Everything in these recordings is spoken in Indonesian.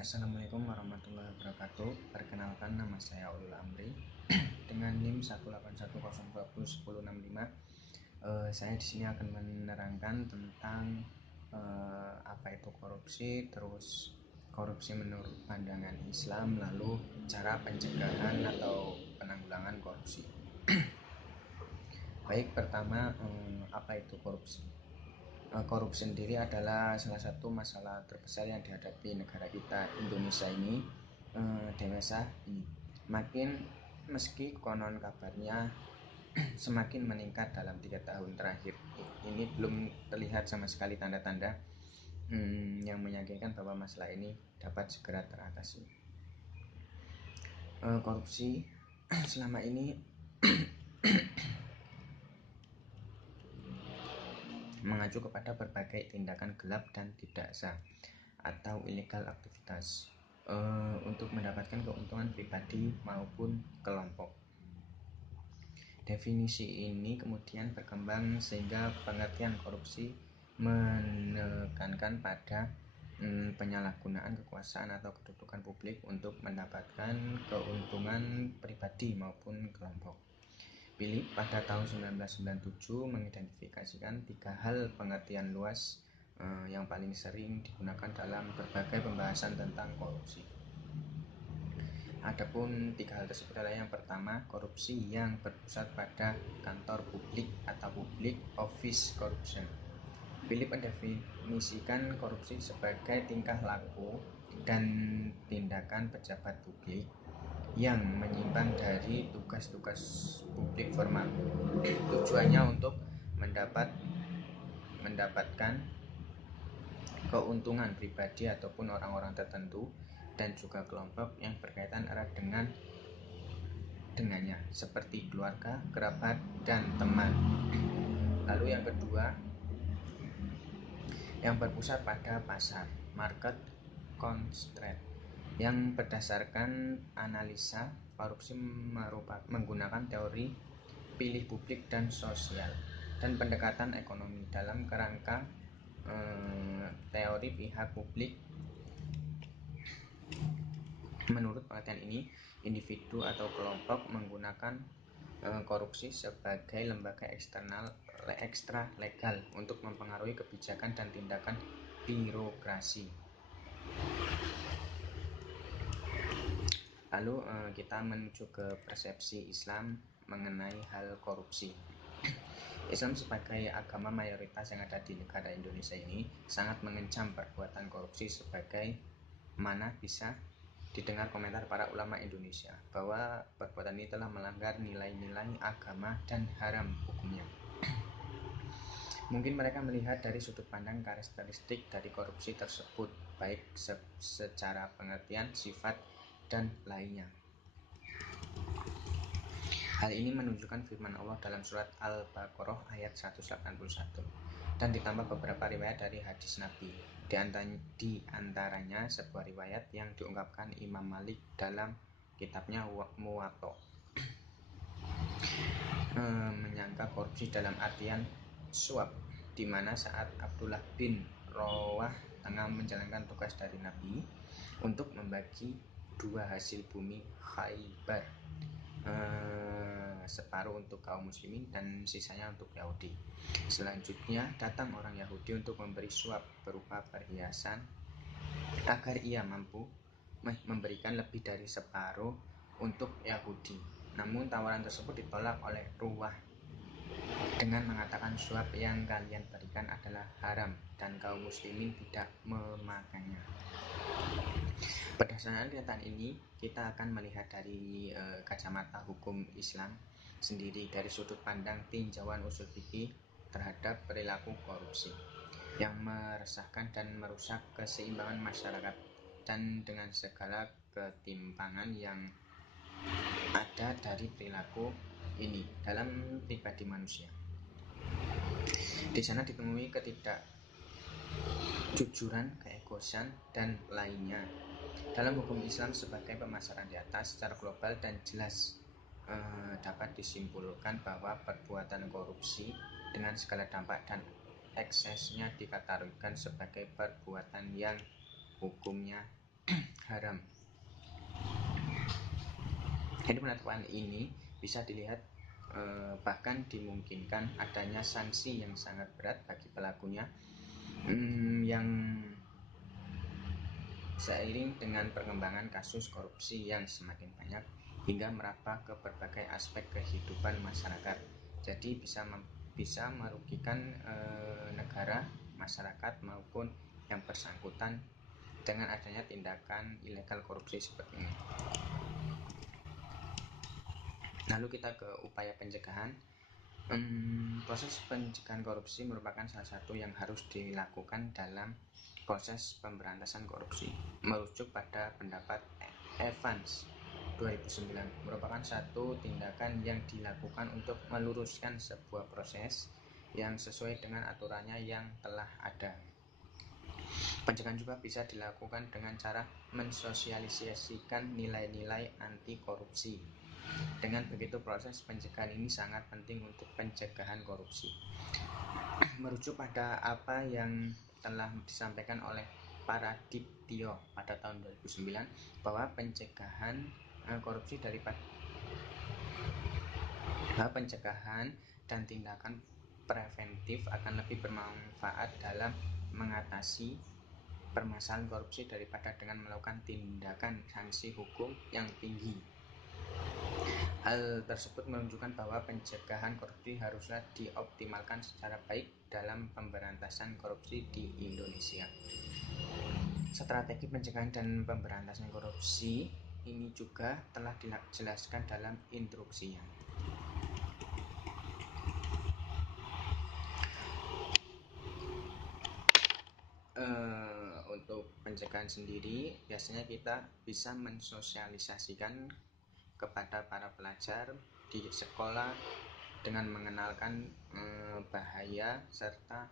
Assalamualaikum warahmatullahi wabarakatuh. Perkenalkan, nama saya Ulul Amri dengan NIM 18102010665. Saya di sini akan menerangkan tentang apa itu korupsi, terus korupsi menurut pandangan Islam, lalu cara pencegahan atau penanggulangan korupsi. Baik, pertama, apa itu korupsi? Korupsi sendiri adalah salah satu masalah terbesar yang dihadapi negara kita Indonesia ini dewasa ini. Meski konon kabarnya semakin meningkat dalam 3 tahun terakhir ini, belum terlihat sama sekali tanda-tanda yang meyakinkan bahwa masalah ini dapat segera teratasi. Korupsi selama ini mengacu kepada berbagai tindakan gelap dan tidak sah atau ilegal aktivitas untuk mendapatkan keuntungan pribadi maupun kelompok. Definisi ini kemudian berkembang sehingga pengertian korupsi menekankan pada penyalahgunaan kekuasaan atau kedudukan publik untuk mendapatkan keuntungan pribadi maupun kelompok. Philip pada tahun 1997 mengidentifikasikan 3 hal pengertian luas yang paling sering digunakan dalam berbagai pembahasan tentang korupsi. Adapun 3 hal tersebut adalah: yang pertama, korupsi yang berpusat pada kantor publik atau public office corruption. Philip mendefinisikan korupsi sebagai tingkah laku dan tindakan pejabat publik yang menyimpang dari tugas-tugas publik formal. Tujuannya untuk mendapatkan keuntungan pribadi ataupun orang-orang tertentu dan juga kelompok yang berkaitan erat dengannya, seperti keluarga, kerabat, dan teman. Lalu yang kedua, yang berpusat pada pasar, market constraint, yang berdasarkan analisa korupsi menggunakan teori pilih publik dan sosial dan pendekatan ekonomi. Dalam kerangka teori pihak publik, menurut pengertian ini, individu atau kelompok menggunakan korupsi sebagai lembaga eksternal ekstra legal untuk mempengaruhi kebijakan dan tindakan birokrasi. Lalu kita menuju ke persepsi Islam mengenai hal korupsi. Islam sebagai agama mayoritas yang ada di negara Indonesia ini sangat mengecam perbuatan korupsi, sebagai mana bisa didengar komentar para ulama Indonesia bahwa perbuatan ini telah melanggar nilai-nilai agama dan haram hukumnya. Mungkin mereka melihat dari sudut pandang karakteristik dari korupsi tersebut, baik secara pengertian, sifat, dan lainnya. Hal ini menunjukkan firman Allah dalam surat Al-Baqarah ayat 181 dan ditambah beberapa riwayat dari hadis Nabi. Di antaranya sebuah riwayat yang diungkapkan Imam Malik dalam kitabnya Muwatta, menyangka korupsi dalam artian suap, di mana saat Abdullah bin Rawah tengah menjalankan tugas dari Nabi untuk membagi 2 hasil bumi Khaybar, separuh untuk kaum muslimin dan sisanya untuk Yahudi. Selanjutnya datang orang Yahudi untuk memberi suap berupa perhiasan agar ia mampu memberikan lebih dari separuh untuk Yahudi. Namun tawaran tersebut ditolak oleh Ruwah dengan mengatakan suap yang kalian berikan adalah haram dan kaum muslimin tidak memakainya. Berdasarkan kenyataan ini, kita akan melihat dari kacamata hukum Islam sendiri, dari sudut pandang tinjauan usul fikih terhadap perilaku korupsi yang meresahkan dan merusak keseimbangan masyarakat, dan dengan segala ketimpangan yang ada dari perilaku ini dalam pribadi manusia. Di sana ditemui ketidakjujuran, keegoisan, dan lainnya. Dalam hukum Islam sebagai pemasaran di atas, secara global dan jelas dapat disimpulkan bahwa perbuatan korupsi dengan segala dampak dan eksesnya dikategorikan sebagai perbuatan yang hukumnya haram. Jadi penetapan ini bisa dilihat bahkan dimungkinkan adanya sanksi yang sangat berat bagi pelakunya, yang seiring dengan perkembangan kasus korupsi yang semakin banyak hingga merambah ke berbagai aspek kehidupan masyarakat. Jadi bisa merugikan negara, masyarakat maupun yang bersangkutan dengan adanya tindakan ilegal korupsi seperti ini. Lalu kita ke upaya pencegahan. Proses pencegahan korupsi merupakan salah satu yang harus dilakukan dalam proses pemberantasan korupsi. Merujuk pada pendapat Evans 2009, merupakan satu tindakan yang dilakukan untuk meluruskan sebuah proses yang sesuai dengan aturannya yang telah ada. Pencegahan juga bisa dilakukan dengan cara mensosialisasikan nilai-nilai anti korupsi. Dengan begitu, proses pencegahan ini sangat penting untuk pencegahan korupsi. Merujuk pada apa yang telah disampaikan oleh Paradiptyo pada tahun 2009 bahwa pencegahan korupsi pencegahan dan tindakan preventif akan lebih bermanfaat dalam mengatasi permasalahan korupsi daripada dengan melakukan tindakan sanksi hukum yang tinggi. Hal tersebut menunjukkan bahwa pencegahan korupsi haruslah dioptimalkan secara baik dalam pemberantasan korupsi di Indonesia. Strategi pencegahan dan pemberantasan korupsi ini juga telah dijelaskan dalam instruksinya. Untuk pencegahan sendiri, biasanya kita bisa mensosialisasikan kepada para pelajar di sekolah dengan mengenalkan bahaya serta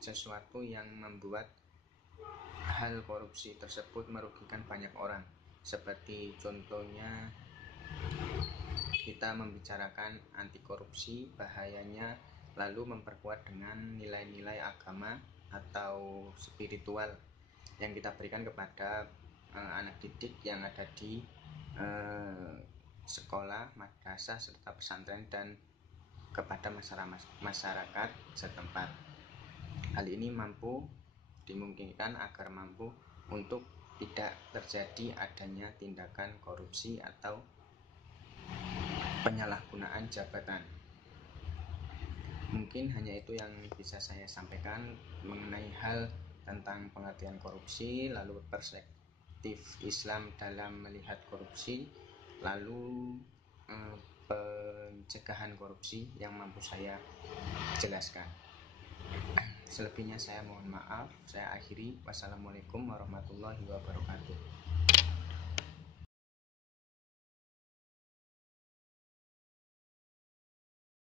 sesuatu yang membuat hal korupsi tersebut merugikan banyak orang. Seperti contohnya kita membicarakan anti korupsi, bahayanya, lalu memperkuat dengan nilai-nilai agama atau spiritual yang kita berikan kepada anak didik yang ada di sekolah, madrasah, serta pesantren dan kepada masyarakat setempat. Hal ini dimungkinkan agar mampu untuk tidak terjadi adanya tindakan korupsi atau penyalahgunaan jabatan. Mungkin hanya itu yang bisa saya sampaikan mengenai hal tentang pengertian korupsi, lalu perspektif Islam dalam melihat korupsi, lalu pencegahan korupsi yang mampu saya jelaskan. Selebihnya saya mohon maaf. Saya akhiri. Wassalamualaikum warahmatullahi wabarakatuh.